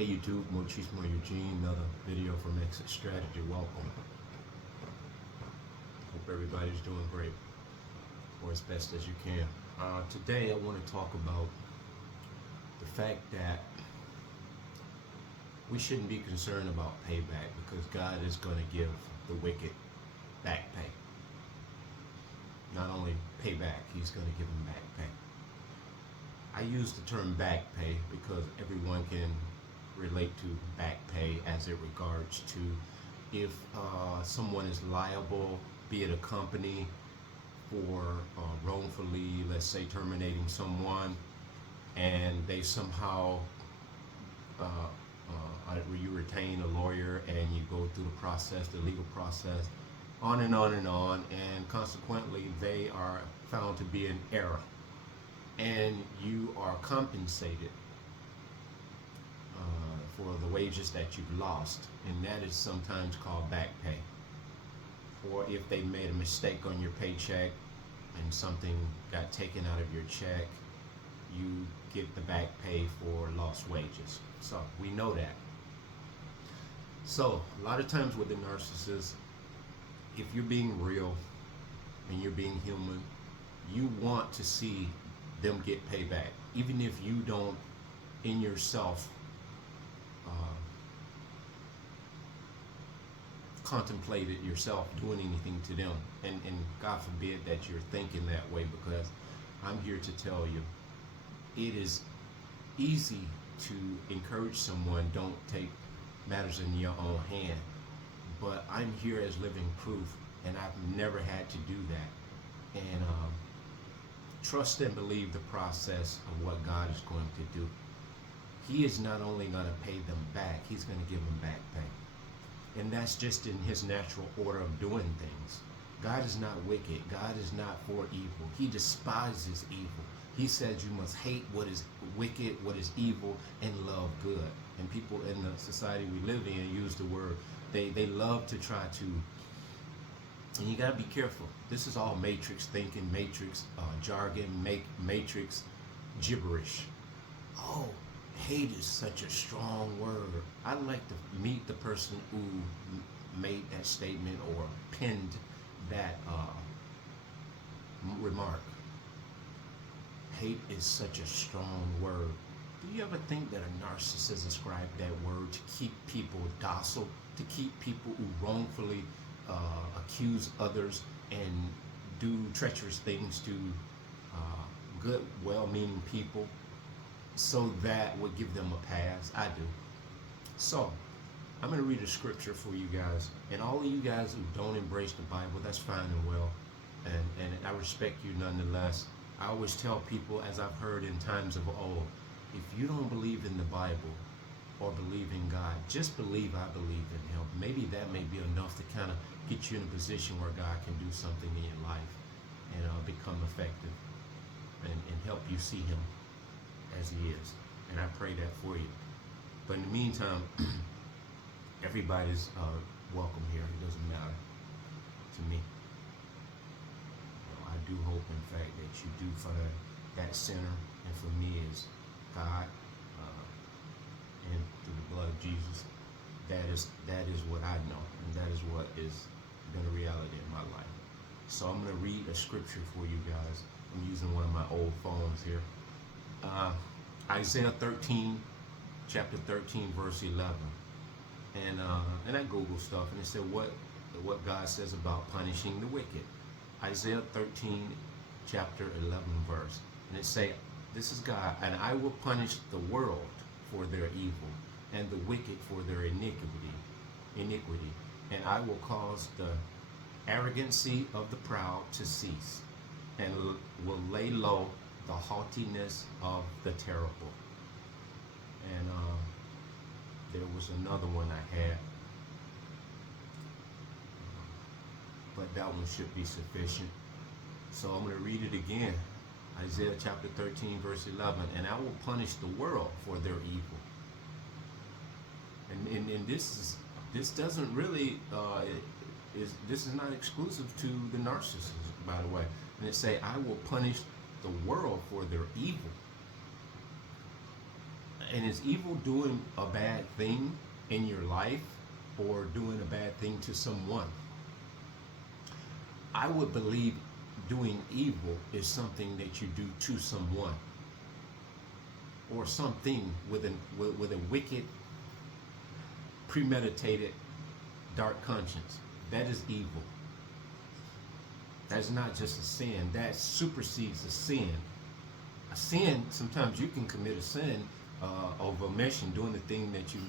Hey YouTube, Mochismo Eugene, another video from Exit Strategy. Welcome. Hope everybody's doing great, or as best as you can. Today I want to talk about the fact that we shouldn't be concerned about payback because God is going to give the wicked back pay. Not only payback, He's going to give them back pay. I use the term back pay because everyone can relate to back pay as it regards to if someone is liable, be it a company, for wrongfully, let's say, terminating someone, and they somehow you retain a lawyer and you go through the process, the legal process, on and on and on, and consequently they are found to be in error, and you are compensated for the wages that you've lost, and that is sometimes called back pay. Or if they made a mistake on your paycheck and something got taken out of your check, you get the back pay for lost wages. So we know that. So a lot of times with the narcissist, if you're being real and you're being human, you want to see them get payback, even if you don't in yourself contemplate it yourself doing anything to them, and God forbid that you're thinking that way, because I'm here to tell you it is easy to encourage someone, don't take matters in your own hand, but I'm here as living proof, and I've never had to do that. And trust and believe the process of what God is going to do. He is not only going to pay them back, He's going to give them back pay. And that's just in His natural order of doing things. God is not wicked. God is not for evil. He despises evil. He says you must hate what is wicked, what is evil, and love good. And people in the society we live in use the word, they love to try to, and you got to be careful. This is all matrix thinking, matrix jargon, matrix gibberish. Oh, hate is such a strong word. I'd like to meet the person who made that statement or penned that remark. Hate is such a strong word. Do you ever think that a narcissist ascribed that word to keep people docile, to keep people who wrongfully accuse others and do treacherous things to good, well-meaning people, so that would give them a pass? I do. So I'm going to read a scripture for you guys, and all of you guys who don't embrace the Bible, that's fine and well, and I respect you nonetheless. I always tell people, as I've heard in times of old, if you don't believe in the Bible or believe in God, just believe I believe in Him. Maybe that may be enough to kind of get you in a position where God can do something in your life and become effective and help you see Him as He is. And I pray that for you. But in the meantime, everybody's welcome here. It doesn't matter to me. I do hope, in fact, that you do find that center, and for me is God, and through the blood of Jesus. That is what I know, and that is what is been a reality in my life. So I'm going to read a scripture for you guys. I'm using one of my old phones here. Isaiah 13, chapter 13, verse 11. And I Googled stuff, and it said what God says about punishing the wicked. Isaiah 13, chapter 11, verse. And it say, this is God, and I will punish the world for their evil, and the wicked for their iniquity. And I will cause the arrogancy of the proud to cease, and will lay low the haughtiness of the terrible. And there was another one I had, but that one should be sufficient. So I'm going to read it again. Isaiah chapter 13, verse 11. And I will punish the world for their evil. And this doesn't really this is not exclusive to the narcissist, by the way. And it say, I will punish the world for their evil. And is evil doing a bad thing in your life or doing a bad thing to someone? I would believe doing evil is something that you do to someone or something with a wicked, premeditated, dark conscience. That is evil. That's not just a sin. That supersedes a sin. A sin, sometimes you can commit a sin of omission, doing the thing that you,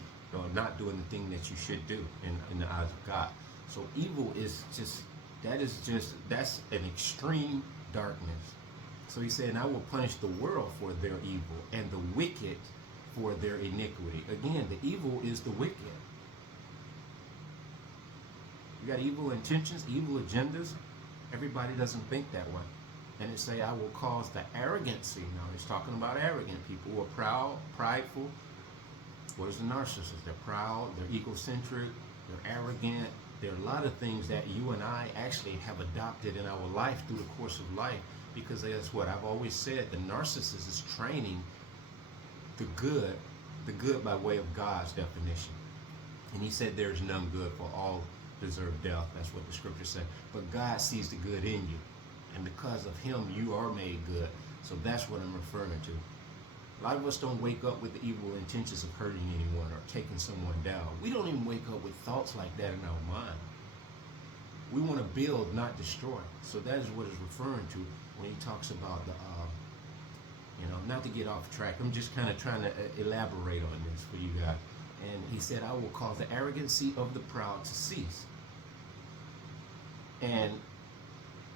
not doing the thing that you should do in the eyes of God. So evil is just, that's an extreme darkness. So he said, and I will punish the world for their evil and the wicked for their iniquity. Again, the evil is the wicked. You got evil intentions, evil agendas. Everybody doesn't think that way. And it say, I will cause the arrogancy. Now he's talking about arrogant people who are proud, prideful. What is the narcissist? They're proud, they're egocentric, they're arrogant. There are a lot of things that you and I actually have adopted in our life through the course of life, because that's what I've always said. The narcissist is training the good by way of God's definition. And he said there's none good, for all deserve death. That's what the scripture said. But God sees the good in you. And because of him, you are made good. So that's what I'm referring to. A lot of us don't wake up with the evil intentions of hurting anyone or taking someone down. We don't even wake up with thoughts like that in our mind. We want to build, not destroy. So that is what it's referring to when he talks about the, not to get off track. I'm just kind of trying to elaborate on this for you guys. And he said, I will cause the arrogancy of the proud to cease, and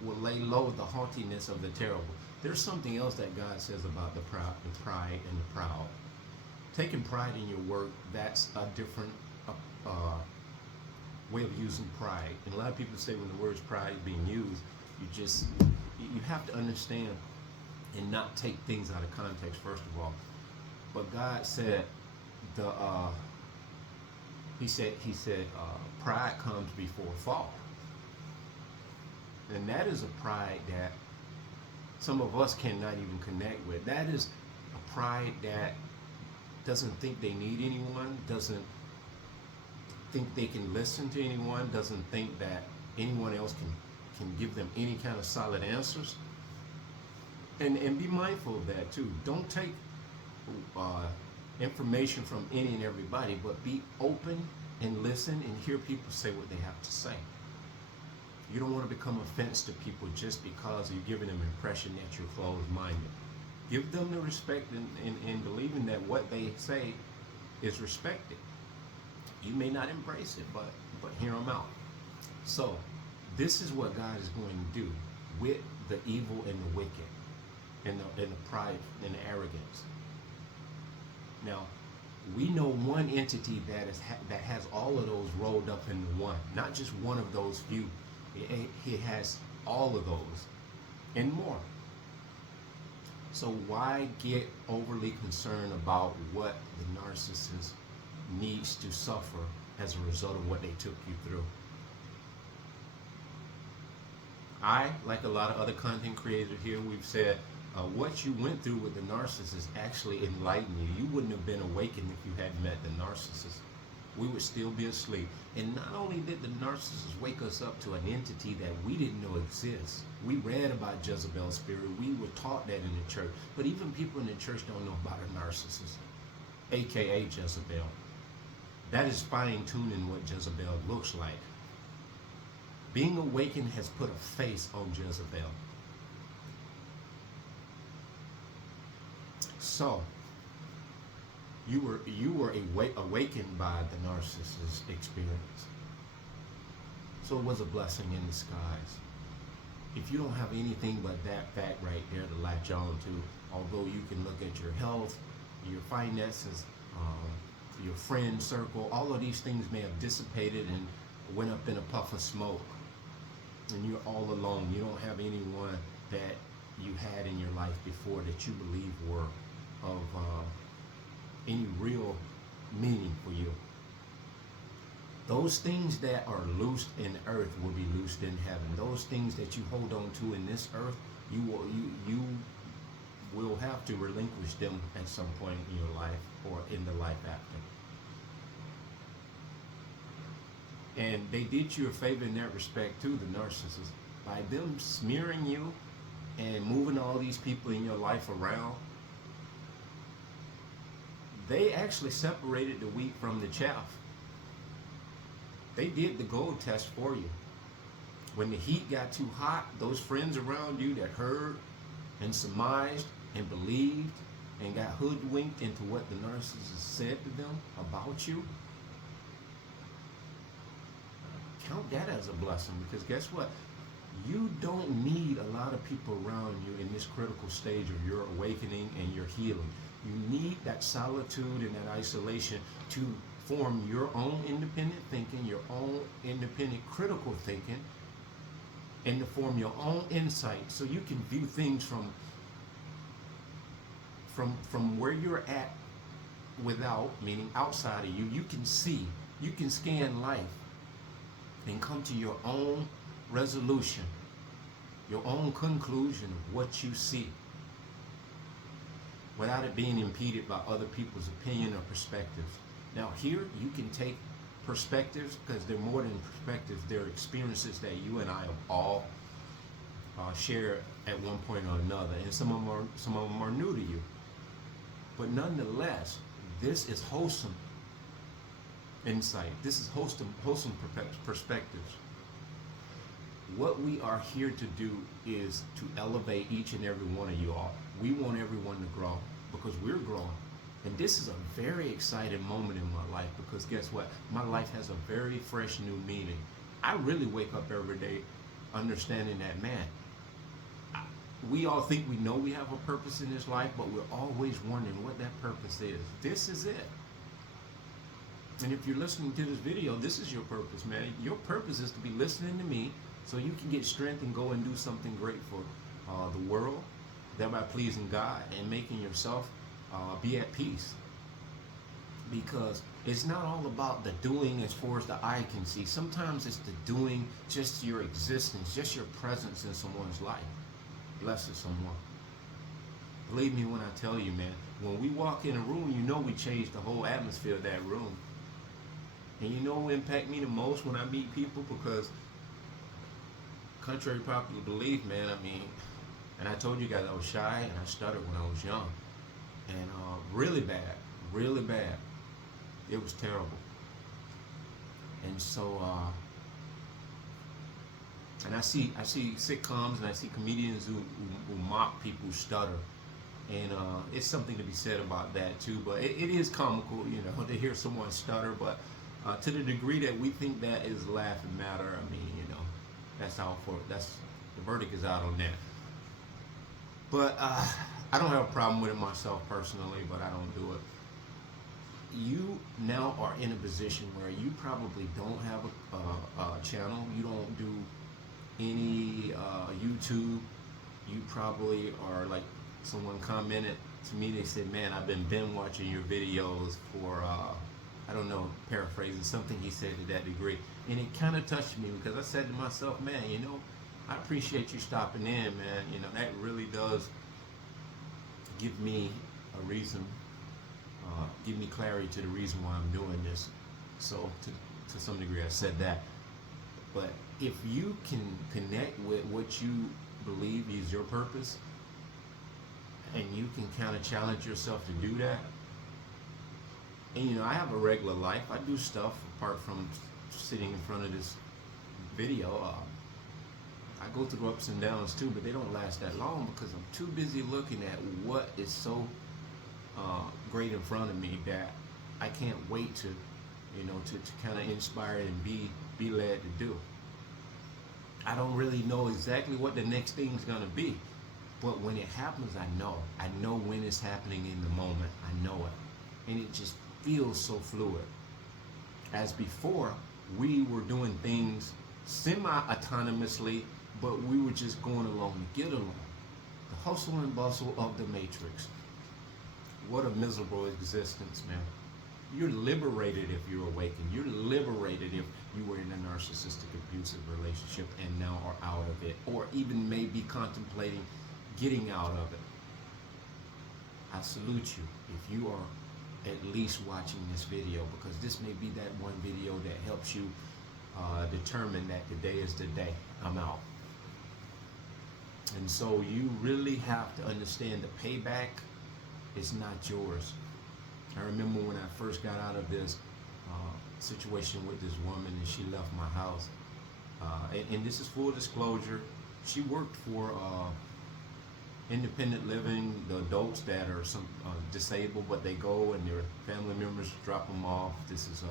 will lay low the haughtiness of the terrible. There's something else that God says about the pride and the proud. Taking pride in your work, that's a different way of using pride. And a lot of people say when the word pride is being used, you have to understand and not take things out of context, first of all. But God said he said pride comes before a fall. And that is a pride that some of us cannot even connect with. That is a pride that doesn't think they need anyone, doesn't think they can listen to anyone, doesn't think that anyone else can give them any kind of solid answers. And be mindful of that too. Don't take information from any and everybody, but be open and listen and hear people say what they have to say. You don't want to become offense to people just because you're giving them an impression that you're closed-minded. Give them the respect and believing that what they say is respected. You may not embrace it, but hear them out. So this is what God is going to do with the evil and the wicked and the pride and the arrogance. Now, we know one entity that has all of those rolled up into one, not just one of those few. He has all of those and more. So why get overly concerned about what the narcissist needs to suffer as a result of what they took you through? I, like a lot of other content creators here, we've said what you went through with the narcissist actually enlightened you. You wouldn't have been awakened if you hadn't met the narcissist. We would still be asleep. And not only did the narcissist wake us up to an entity that we didn't know exists. We read about Jezebel's spirit. We were taught that in the church. But even people in the church don't know about a narcissist, aka Jezebel. That is fine-tuning what Jezebel looks like. Being awakened has put a face on Jezebel. So, you were awakened by the narcissist experience. So it was a blessing in disguise. If you don't have anything but that fact right there to latch on to, although you can look at your health, your finances, your friend circle, all of these things may have dissipated and went up in a puff of smoke, and you're all alone. You don't have anyone that you had in your life before that you believe were of any real meaning for you. Those things that are loosed in earth will be loosed in heaven. Those things that you hold on to in this earth, you will have to relinquish them at some point in your life or in the life after. And they did you a favor in that respect too, the narcissist, by them smearing you and moving all these people in your life around. They actually separated the wheat from the chaff. They did the gold test for you. When the heat got too hot, those friends around you that heard and surmised and believed and got hoodwinked into what the narcissist said to them about you, count that as a blessing, because guess what? You don't need a lot of people around you in this critical stage of your awakening and your healing. You need that solitude and that isolation to form your own independent thinking, your own independent critical thinking, and to form your own insight so you can view things from where you're at without, meaning outside of you. You can see, you can scan life and come to your own resolution, your own conclusion of what you see, without it being impeded by other people's opinion or perspectives. Now here you can take perspectives, because they're more than perspectives, they're experiences that you and I have all shared at one point or another, and some of them are new to you. But nonetheless, this is wholesome insight. This is wholesome perspectives. What we are here to do is to elevate each and every one of you all. We want everyone to grow because we're growing. And this is a very exciting moment in my life, because guess what? My life has a very fresh new meaning. I really wake up every day understanding that, man, we all think we know we have a purpose in this life, but we're always wondering what that purpose is. This is it. And if you're listening to this video, this is your purpose, man. Your purpose is to be listening to me so you can get strength and go and do something great for the world, thereby pleasing God and making yourself be at peace. Because it's not all about the doing as far as the eye can see. Sometimes it's the doing, just your existence, just your presence in someone's life blesses someone. Believe me when I tell you, man, when we walk in a room, you know we change the whole atmosphere of that room. And you know what impact me the most when I meet people? Because contrary to popular belief, man, I mean, and I told you guys I was shy and I stuttered when I was young. And really bad, really bad. It was terrible. And so, and I see sitcoms and I see comedians who mock people who stutter. And it's something to be said about that too. But it is comical, you know, to hear someone stutter. But to the degree that we think that is laughing matter, I mean, you know, that's the verdict is out on that. But I don't have a problem with it myself personally, but I don't do it. You now are in a position where you probably don't have a channel. You don't do any YouTube. You probably are, like someone commented to me, they said, man, I've been watching your videos for, I don't know, paraphrasing something he said to that degree. And it kind of touched me, because I said to myself, man, you know, I appreciate you stopping in, man. You know, that really does give me a reason, give me clarity to the reason why I'm doing this. So to some degree I said that. But if you can connect with what you believe is your purpose, and you can kind of challenge yourself to do that, and you know, I have a regular life. I do stuff apart from sitting in front of this video. I go through ups and downs too, but they don't last that long, because I'm too busy looking at what is so great in front of me that I can't wait to, you know, to kind of inspire and be led to do. I don't really know exactly what the next thing's gonna be, but when it happens, I know. I know when it's happening in the moment. I know it, and it just feels so fluid. As before, we were doing things semi-autonomously, but we were just going along to get along. The hustle and bustle of the matrix. What a miserable existence, man. You're liberated if you're awakened. You're liberated if you were in a narcissistic, abusive relationship and now are out of it, or even maybe contemplating getting out of it. I salute you if you are at least watching this video, because this may be that one video that helps you determine that today is the day I'm out. And so you really have to understand the payback is not yours. I remember when I first got out of this situation with this woman and she left my house. And this is full disclosure. She worked for independent living, the adults that are some disabled, but they go and their family members drop them off. This is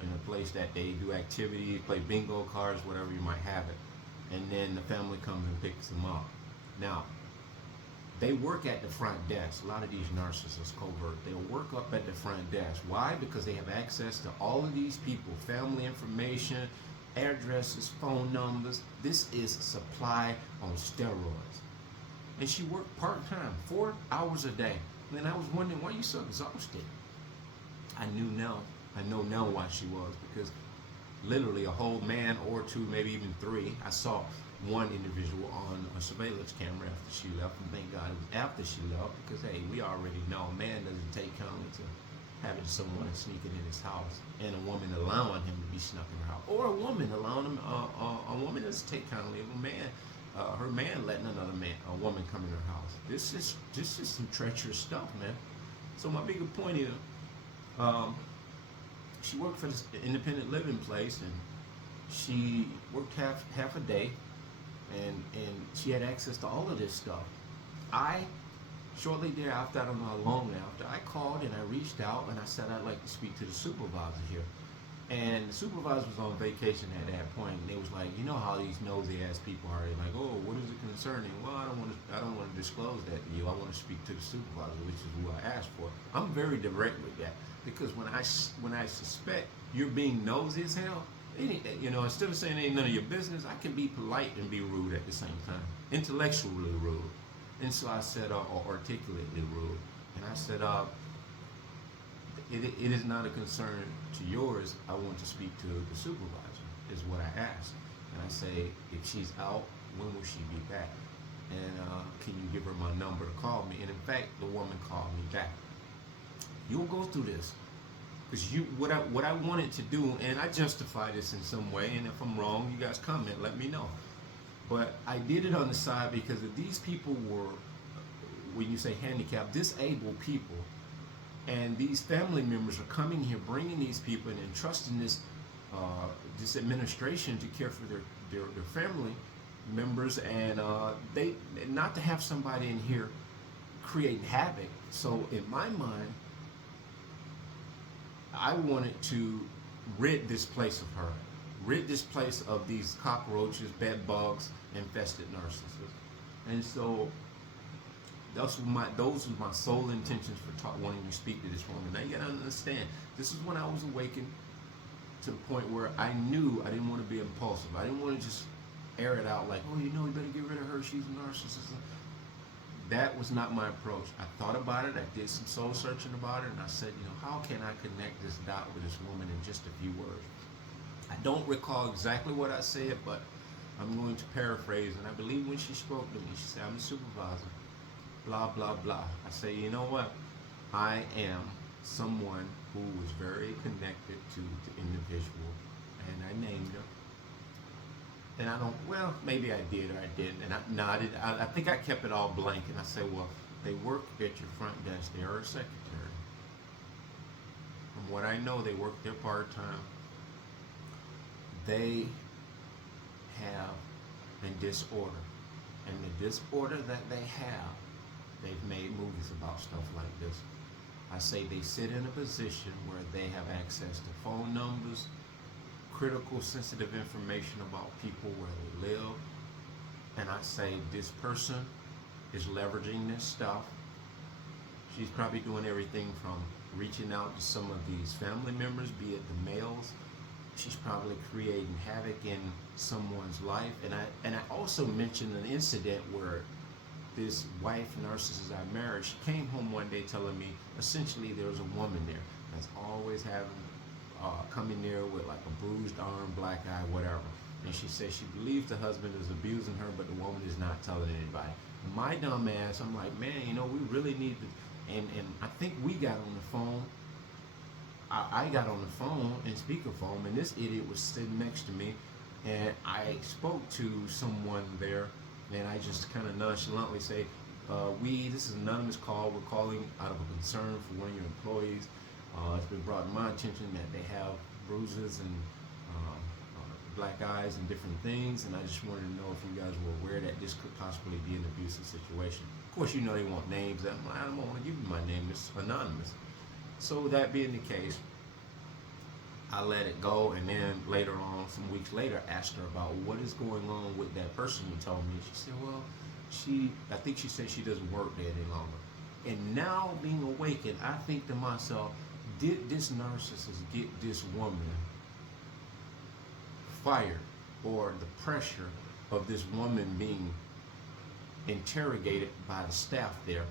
in a place that they do activities, play bingo cards, whatever you might have it. And then the family comes and picks them up. Now, they work at the front desk. A lot of these narcissists, covert, they'll work up at the front desk. Why? Because they have access to all of these people, family information, addresses, phone numbers. This is supply on steroids. And she worked part-time, 4 hours a day. And I was wondering, why are you so exhausted? I know now why she was, because literally a whole man or two, maybe even three, I saw one individual on a surveillance camera after she left, and thank God it was after she left, because hey, we already know a man doesn't take kindly to having someone sneaking in his house, and a woman allowing him to be snuck in her house, or a woman allowing him, a woman doesn't take kindly of a man, her man letting a woman come in her house. This is some treacherous stuff, man. So my bigger point is, she worked for this independent living place, and she worked half a day. And she had access to all of this stuff. Shortly thereafter, I don't know how long after, I called and I reached out and I said I'd like to speak to the supervisor here. And the supervisor was on vacation at that point, and they was like, you know how these nosy ass people are. They're like, oh, what is it concerning? Well, I don't want to disclose that to you. I want to speak to the supervisor, which is who I asked for. I'm very direct with that, because when I suspect you're being nosy as hell, instead of saying ain't none of your business, I can be polite and be rude at the same time, intellectually rude. And so I said, or articulately rude. And I said, it is not a concern to yours. I want to speak to the supervisor, is what I asked. And I say, if she's out, when will she be back? And can you give her my number to call me? And in fact, the woman called me back. You'll go through this. Because what I wanted to do, and I justify this in some way, and if I'm wrong, you guys comment, let me know. But I did it on the side because if these people were, when you say handicapped, disabled people, and these family members are coming here, bringing these people and entrusting this administration to care for their family members, and they not to have somebody in here creating havoc. So in my mind, I wanted to rid this place of her, rid this place of these cockroaches, bed bugs, infested narcissists. And so those were my sole intentions for wanting to speak to this woman. Now you gotta understand, this is when I was awakened to the point where I knew I didn't want to be impulsive. I didn't want to just air it out like, oh, you better get rid of her, she's a narcissist. That was not my approach. I thought about it, I did some soul searching about it, and I said, how can I connect this dot with this woman in just a few words? I don't recall exactly what I said, but I'm going to paraphrase, and I believe when she spoke to me, she said, I'm the supervisor, blah, blah, blah. I say, you know what? I am someone who was very connected to the individual, and I named her. And I don't, well, maybe I did or I didn't. And I nodded. I think I kept it all blank. And I said, well, they work at your front desk. They are a secretary. From what I know, they work there part-time. They have a disorder. And the disorder that they have, they've made movies about stuff like this. I say they sit in a position where they have access to phone numbers, critical, sensitive information about people where they live. And I say this person is leveraging this stuff. She's probably doing everything from reaching out to some of these family members, be it the males. She's probably creating havoc in someone's life. And I also mentioned an incident where this wife narcissist I married, she came home one day telling me essentially there was a woman there that's always having coming there with like a bruised arm, black eye, whatever. And she said she believes the husband is abusing her, but the woman is not telling anybody. My dumb ass, I'm like, man, we really need to And I think we got on the phone. I got on the phone and speakerphone, and this idiot was sitting next to me, and I spoke to someone there, and I just kind of nonchalantly say, this is an anonymous call. We're calling out of a concern for one of your employees. It's been brought to my attention that they have bruises and black eyes and different things, and I just wanted to know if you guys were aware that this could possibly be an abusive situation. Of course, you know they want names. I don't want to give you my name. It's anonymous. So that being the case, I let it go, and then later on, some weeks later, asked her about what is going on with that person you told me. She said, well, I think she said she doesn't work there any longer. And now being awakened, I think to myself, did this narcissist get this woman fired, or the pressure of this woman being interrogated by the staff there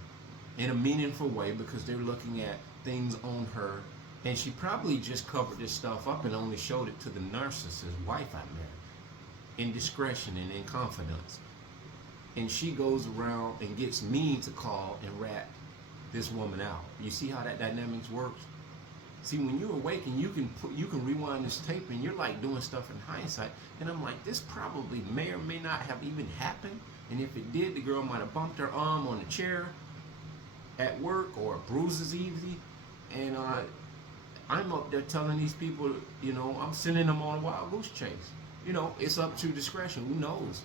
in a meaningful way, because they're looking at things on her, and she probably just covered this stuff up and only showed it to the narcissist's wife out there in discretion and in confidence, and she goes around and gets me to call and rat this woman out. You see how that dynamics works? See, when you're awake and you can rewind this tape, and you're like doing stuff in hindsight, and I'm like, this probably may or may not have even happened, and if it did, the girl might have bumped her arm on the chair at work, or bruises easy, and I'm up there telling these people, I'm sending them on a wild goose chase. It's up to discretion, who knows?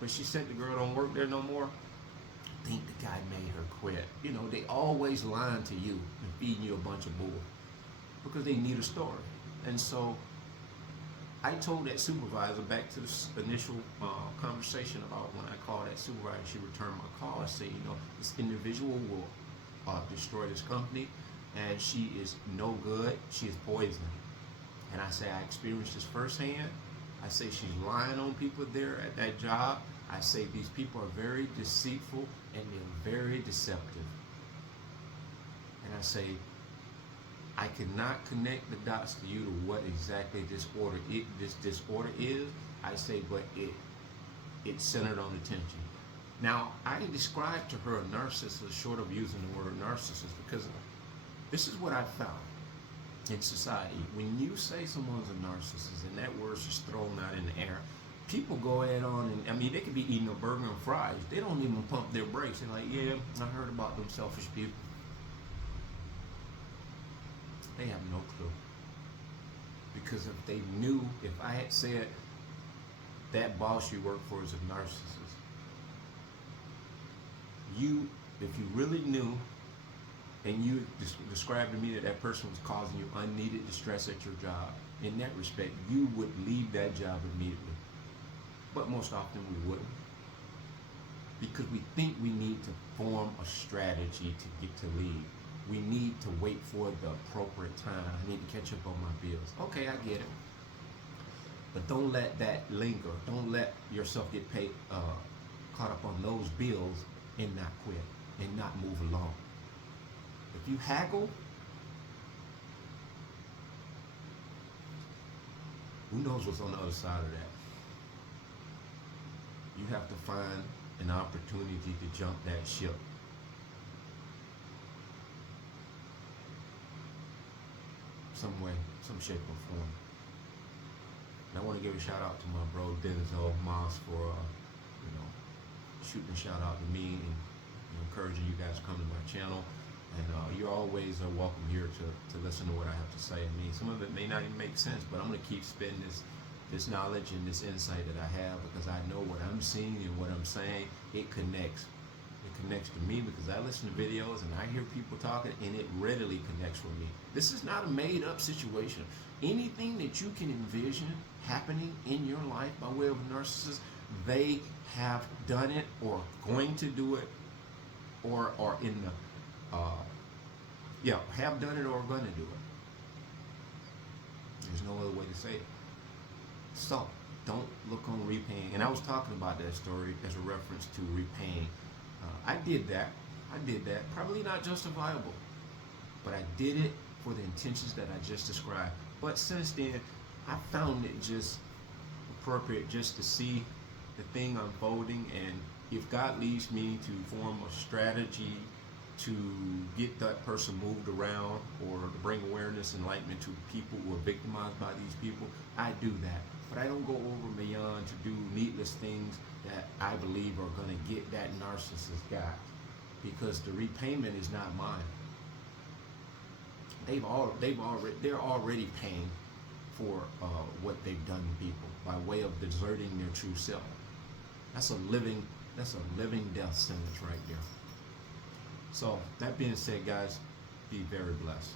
But she said the girl don't work there no more. I think the guy made her quit. They always lying to you and feeding you a bunch of bull, because they need a story. And so I told that supervisor, back to this initial conversation about when I called that supervisor, she returned my call. I said, this individual will destroy this company, and she is no good. She is poison. And I say, I experienced this firsthand. I say, she's lying on people there at that job. I say, these people are very deceitful, and they're very deceptive. And I say, I cannot connect the dots to you to what exactly this disorder is. I say, but it's centered on attention. Now, I described to her a narcissist, short of using the word narcissist, because this is what I found in society. When you say someone's a narcissist and that word's just thrown out in the air, people go ahead on, and they could be eating a burger and fries. They don't even pump their brakes. They're like, yeah, I heard about them selfish people. They have no clue. Because if they knew, if I had said that boss you work for is a narcissist, if you really knew, and you described to me that person was causing you unneeded distress at your job, in that respect, you would leave that job immediately. But most often we wouldn't. Because we think we need to form a strategy to get to leave. We need to wait for the appropriate time. I need to catch up on my bills. Okay, I get it. But don't let that linger. Don't let yourself get caught up on those bills and not quit and not move along. If you haggle, who knows what's on the other side of that? You have to find an opportunity to jump that ship. Some way, some shape or form. And I want to give a shout out to my bro Denzel Moss for shooting a shout out to me and encouraging you guys to come to my channel. And you're always welcome here to listen to what I have to say. I mean, some of it may not even make sense, but I'm going to keep spitting this knowledge and this insight that I have, because I know what I'm seeing and what I'm saying, it connects. It connects to me because I listen to videos and I hear people talking, and it readily connects with me. This is not a made-up situation. Anything that you can envision happening in your life by way of a narcissist, they have done it or going to do it, or in the have done it or going to do it. There's no other way to say it. So don't look on repaying. And I was talking about that story as a reference to repaying. I did that. Probably not justifiable, but I did it for the intentions that I just described. But since then, I found it just appropriate just to see the thing unfolding, and if God leads me to form a strategy to get that person moved around or to bring awareness, enlightenment to people who are victimized by these people, I do that. But I don't go over and beyond to do needless things that I believe are going to get that narcissist guy, because the repayment is not mine. They're already paying for what they've done to people by way of deserting their true self. That's a living death sentence right there. So that being said, guys, be very blessed.